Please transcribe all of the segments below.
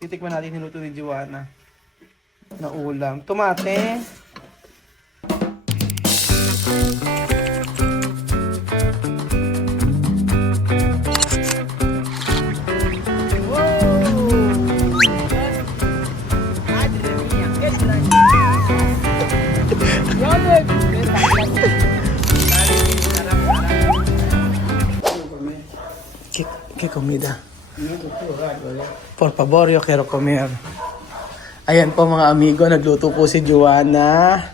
Titikman natin niluto ni Joanna na ulam. Tomate. ¿Qué comida? Por favor, yo quiero comer. Ayan po mga amigo, nagluto po si Joanna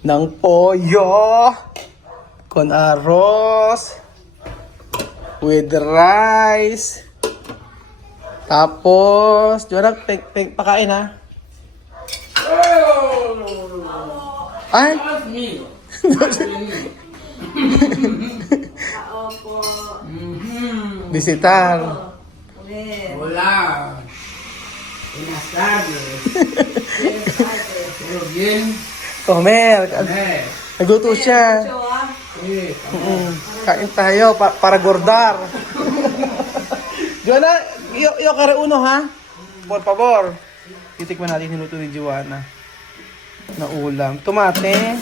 ng pollo con arroz with rice. Tapos, Joanna, pakain ha. Ay! Visitar. Hola. Buenas tardes. ¿Todo bien? Comer. Nagluto siya. Sí. Kain tayo para gordar. Joanna, yo kare uno ha. Por favor. Titikman natin niluto ni Joanna na ulam. Tomate.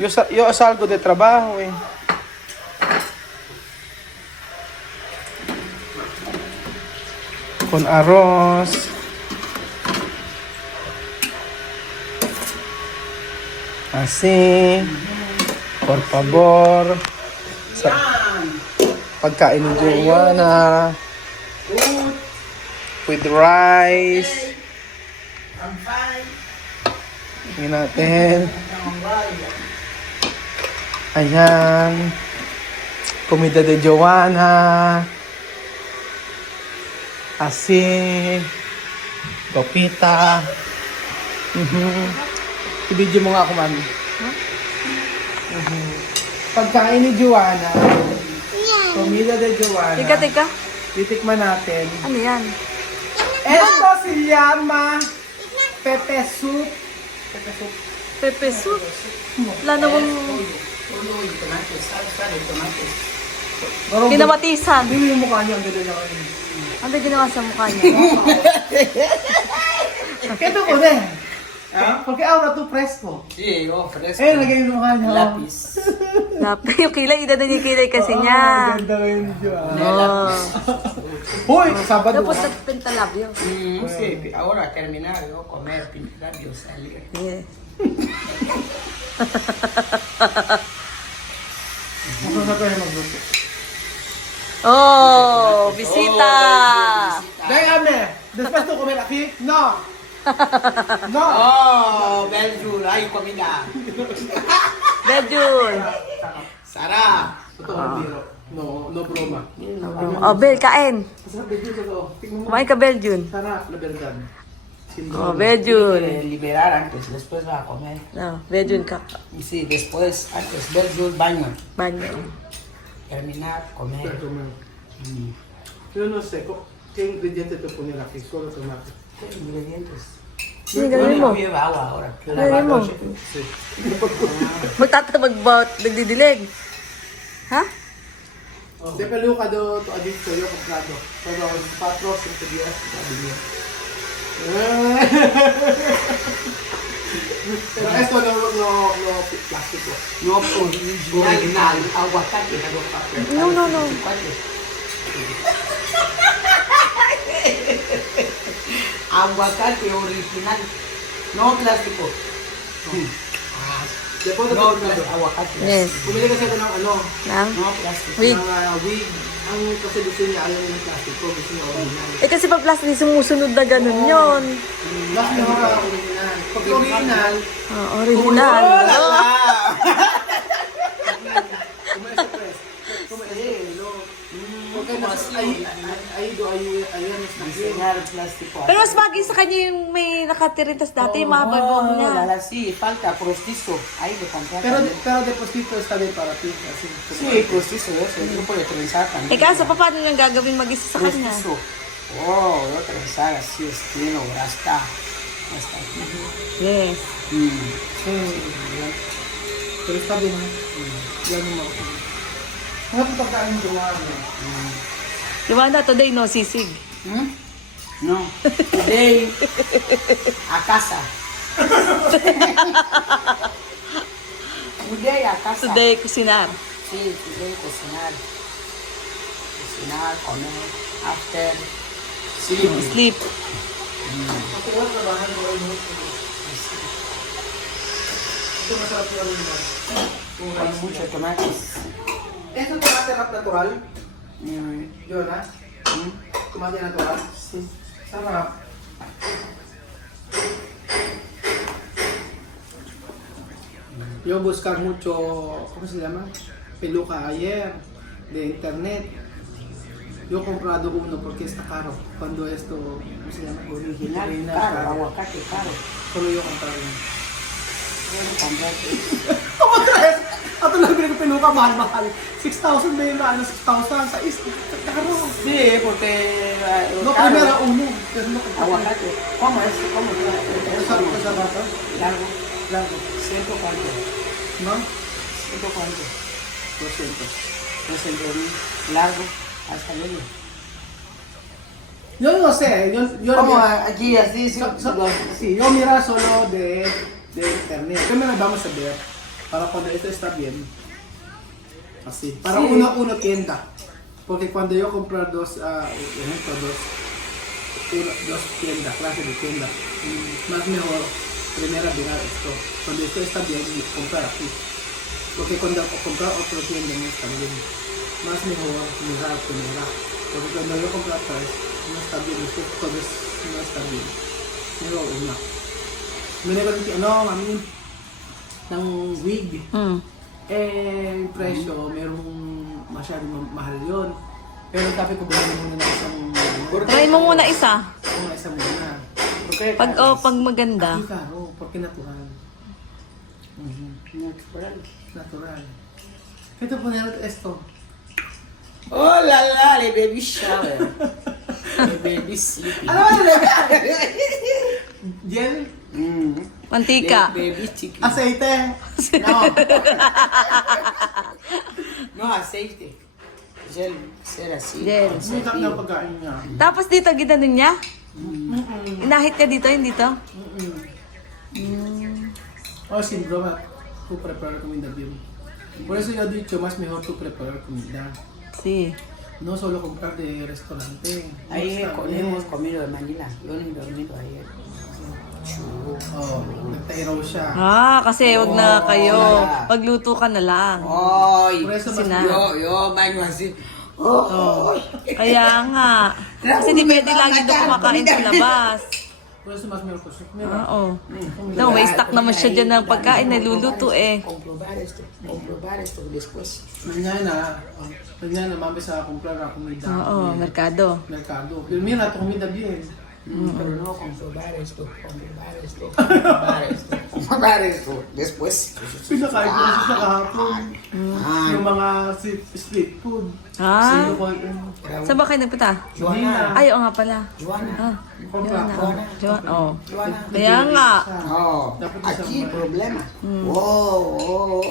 Yo salgo de trabajo eh. Con arroz. Así. Por favor. Sa pagkain ni Joanna. With rice. I'm fine. Tingnan natin. Ayan. Comida de Joanna. Asin. Gopita. I-video mo nga ako, mami. Pagkain ni Joanna. Comida de Joanna. Teka. Titikman natin. Ano yan? Esto se llama pepe soup. Pepe soup. Wala namang kinamatisan. Hindi mo yung mukha niya. Ang ganda na kayo. Ano ginawa sa mukha niya? Ito ko din. Porque ahora tú fresco. Sí, yo fresco. Lagay yung mukha niya. Lápiz. Lapay yung kilay. Ida din yung kilay kasi niya. Ganda kayo ni Joanna. Oh. Hoy, Sabado. Tapos nagpintalabyo. Sí, ahora terminar yo comer pintalabio salir. Yeah. Ano na kayo magluto? Oh, bisita! Dígame, después tú comer aquí? No. No. Oh, Beljul, hay comida. Bejun. Sara. Totoo, biro. No broma. Oh, Bel, kain. Masarap Bejun, totoo. Tingnan mo. Kumain ka, Beljun. Sarap, la verdad. Oh, Bejun. Liberar antes, después va a comer. No, Bejun ka. Y sí, después, antes, Beljul, baño. Banyo. Terminar, comer. Yo no sé, ¿qué ingrediente te ponen aquí? Solo tomate. ¿Qué ingredientes? Ano gagawin mo? No lleva agua ahora. Ano gagawin mo? Sí. Magtatamag ba? Nagdidilig? Ha? De peluca to adicto, yo comprado. Pero 4 días, sabi niya. Pero esto no plástico. No, original, aguacate. No. Aguacate original, no plástico. Depo No plástico, aguacate. Yes. Bumili kasi ako ng ano, Nang? No plástico. Wig. ng wig. Ang kasi gusto niya ayaw niya ng plástico, gusto niya original. Eh kasi pag plastic, sumusunod na ganun yun. Mas na original. Pag original, Oh, original. Enseñar plástico. Pero mas bagay sa kanya yung may nakatirintas dati, yung mga bagong niya. Sí, falta prostizo. Ahí lo compraron. pero deposito está bien para ti. Así, Sí, prostizo, eso. Yo puedo trenzar también. Eh kaso, paano nang gagawin mag-isa sa kanya? Prostizo. Oh, yo trenzar así, estilo, hasta aquí. Yes. Pero está bien. Yan mo. Ano po pagkain mo gawa mo? Joanna, today no sisig. Hmm? No. Today, a casa. Today, a casa. Today, kusinar. Sí, today, cocinar. Cocinar, comer. After, sleep. Sleep. Ito masarap yung ano nila. Con mucho tomates. Ito tomate rap natural. Mm. Yun ha? Tomate natural. Sí. Sarap. Yo buscar mucho, ¿cómo se llama? Peluca ayer de internet. Yo he comprado uno porque está caro. Cuando esto, ¿cómo se llama? Original, Original, caro, aguacate, caro. Solo yo comprado uno. Bueno, comprate. ¿Cómo crees? Ato lang binigay ko peluca, mahal-mahal. 6,000 ba yun na? 6,000 sa is. Caro. Sí, porque... No, caro. primero uno. Pero no, Aguacate. ¿Cómo es? ¿Cómo es? Esa bata. Largo. Largo. 100 cuánto. ¿No? 100 cuánto. 200. 200,000. Largo. Hasta medio. Yo no sé. Yo ¿Cómo mira, aquí así? Sí, sí, yo mira solo de internet. Primero vamos a ver. Para cuando esto está bien. Así. Para Sí. uno tienda. Porque cuando yo compro dos tiendas, clases de tienda, más mejor primero mirar esto. Cuando esto está bien, comprar aquí. Porque cuando comprar otro tienda no está bien. Más mejor mirar primero. Porque cuando yo compro atrás, no está bien. Después todo no está bien. Mero una. Minigay ko ano, mami, ng wig. Eh, yung presyo, merong masyadong mahal yun. Pero sabi ko, bilhin muna ng isang... Try mo muna isa. Isa muna. Okay. Pag maganda. Hindi karo, porque natural. Natural. Natural. Ito po natin esto. Oh la la, le baby shower. Le baby sleeping. Ano ba yun? Gel? Mantika. Le baby chicken. Aceite? No. No, aceite. Gel, ser así. Gel. Ang sarap ng pagkain niya. Tapos dito, ginanon niya? Inahit ka dito, hindi to? Oh, sin broma, tú preparar comida bien. Por eso yo he dicho, más mejor tú preparar comida. Si. No solo comprar de restaurante. Ahí Está bien. hemos comido de Manila. Yo ni dormido ayer. Oh, nagtairaw siya. Kasi wag na kayo. Pagluto ka na lang. Ay, Por eso mas Sina- yo baño así. Oh, Kaya nga. Kasi di pwede lagi doon kumakain sa labas. Por eso más mejor pues. Mira. Oo. No, may stock naman siya dyan ng pagkain na luluto eh. Comprobar esto después. Mañana vamos a comprar la comida. Oo, merkado. Mercado. Pero mira, tu comida bien. Pero no comprobar esto después. Pinakain ko na siya kahapon. Yung mga street food. Sino ko Saan ba kayo nagpunta? Joanna. Ay, oo nga pala. Joanna. Joanna. Oo. Joanna. Kaya nga. Oh, aquí problema. Oh.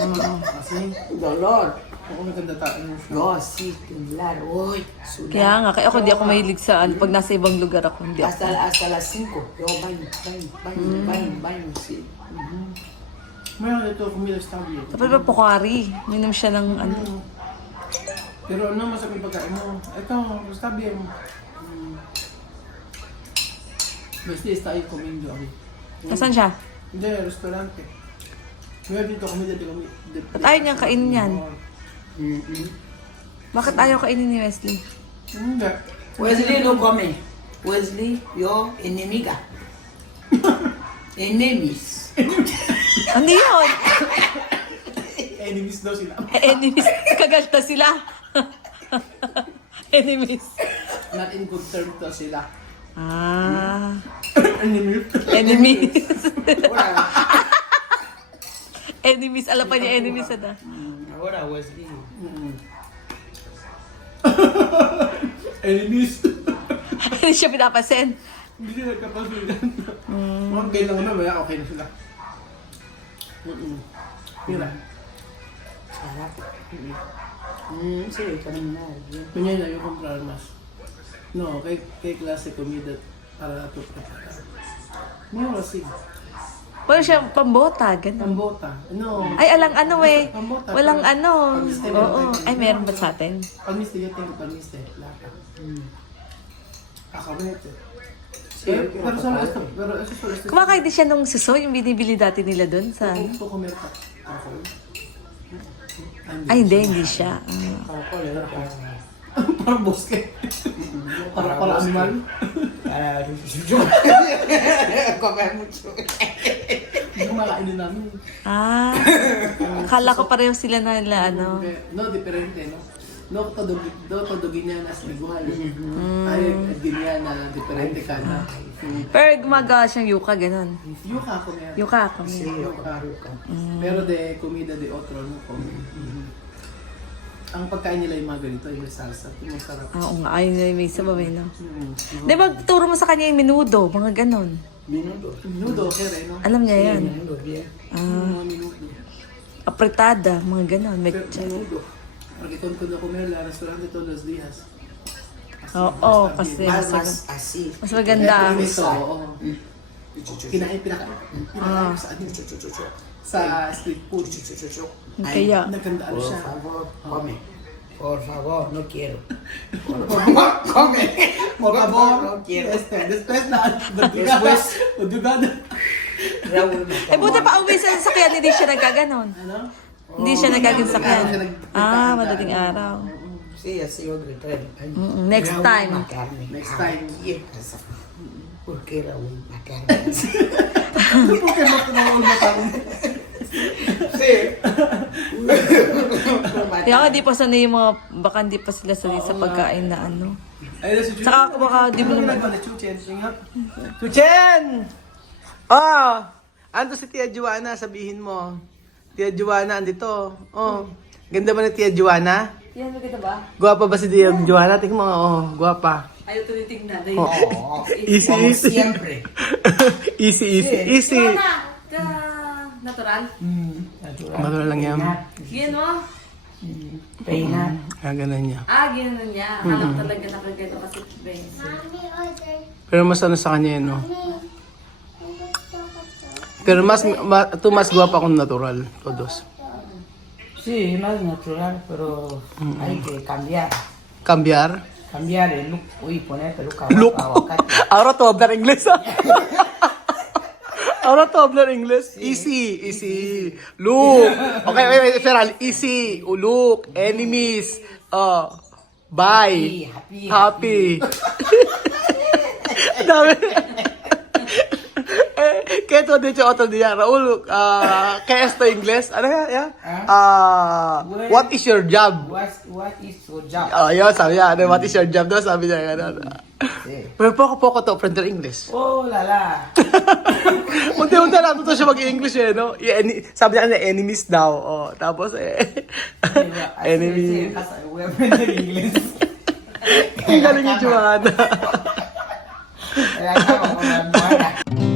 Kasi, Dolor. ako maganda tayo mo siya. No, sí, temblar. Uy, sudar. Kaya nga. Kaya ako di ako mahilig sa ano. Pag nasa ibang lugar ako, hindi ako. Hasta las 5. Yo baño, sí. Meron ito, comida está bien. Tapos pa Pocari. Minom siya ng ano. Pero ano masarap yung pagkain mo? Ito, está bien. Basta está ahí comiendo ahí. Nasaan siya? Hindi, restaurante. Meron dito comida de comida. Ba't ayaw niyang kainin yan? Bakit ayaw kainin ni Wesley? Hindi. Wesley no come. Wesley, yo, enemiga. Enemies. Ano yun? Enemies daw sila. Enemies. Kagalta sila. Enemies. Not in good terms daw sila. Enemies. Ahora, Enemies. Alam pa niya enemies na. ahora Wesley. Enemies. Hindi siya pinapasin. Hindi sila kapasulan. Mga kailan ko na, maya okay na sila. Mira. Sarap. Sí, caminar. Bien. Mañana yo comprar más. No, kay klase comida para to prepara. Mura sig. Wala siya pambota, ganun. Pambota. No. Ay, alang ano eh. Pambota. Walang ano. Pamiste, Oo. Ay, meron ba sa atin? Pamiste, yung tingin pamiste. Lata. Kakamete. Pero solo esto, pero eso solo esto. Kumakain din siya nung suso, yung binibili dati nila doon sa... Ito kumeta. Ako. Ay, hindi siya. Parang bosque. Para animal. Comer mucho. Hindi kumakain din namin. Ah, akala ko pareho sila na ano. No, diferente, no? No, todo Guianas igual. Ay, Guiana, diferente ka na. Pero gumagawa siyang yuka, ganun. Yuka ako meron. Yuka ako. Yuka. Pero de comida de otro, no? Ang pagkain nila yung mga ganito, yung may salsa. Yung masarap. Oo nga, ayun may sabaw eh, no? Di ba, turo mo sa kanya yung menudo, mga ganun. Minudo, kere, no? Alam niya yan. Mga minudo. Apretada, mga ganun. May Minudo. Porque cuando comer la restaurante todos los días. Oo, kasi Mas así. mas maganda. Ito, oo. Kinain, pinakain sa ano? Sa street food. Kaya, Naganda ano Por siya. favor, come. Por favor, no quiero. Por favor, come. Por favor, no quiero. Después na, Después. dugada. Raúl, eh buti pa uwi sa sasakyan, hindi siya nagkaganon. Ano? Hindi siya nagkagansakyan. Hindi siya Ah, madaling araw. sí, así otro tren. Next time. Next time. Aquí en casa. ¿Por qué Raúl macarne? Porque no tinawag na parang. Sí. Kaya nga di pa sanay yung mga, baka hindi pa sila sanay sa pagkain na ano. Ay, si Chuchen. Saka baka di mo naman... Chuchen, ingat. Chuchen! Oh! Ando si Tia Joanna, sabihin mo. Tia Joanna, andito. Oh. Ganda ba ni Tia Joanna? Yan, maganda ba? Guwapa ba si Tia Joanna? Tingnan mo, oh, guwapa. Ayaw tinitingnan. Oh, Easy, como easy. siempre. Easy, easy. Ka natural? Madura lang yan. Yan mo? Peinat. Ah, ganun niya. Ah, gano'n niya. Alam talaga nakagano kasi Benzo. Pero mas ano sa kanya yun, no? Pero mas guwapa kung natural. Todos. Sí, más natural, pero hay que cambiar. Cambiar. Cambiar el look. Uy, poner peluca Look. aguacate. Ahora to hablar inglés. Ahora to hablar inglés. Easy, easy. Look. Okay, wait, Feral. Easy. Look. Enemies. Bye. Happy. Dami. ¿Qué tú has dicho otro día, Raúl? ¿Qué es tu inglés? Ano ya? What is your job? What is your job? Yun, sabi niya. Ano, what is your job? Daw, sabi niya. Gano'n. Sí. Pero poco-poco to, friend English. Oh, la la. Unti-unti natuto siya mag-English eh, no? Sabi niya, enemies daw. Oh, tapos enemy. Voy a aprender inglés. Ang galing yung Joanna. Kaya ako,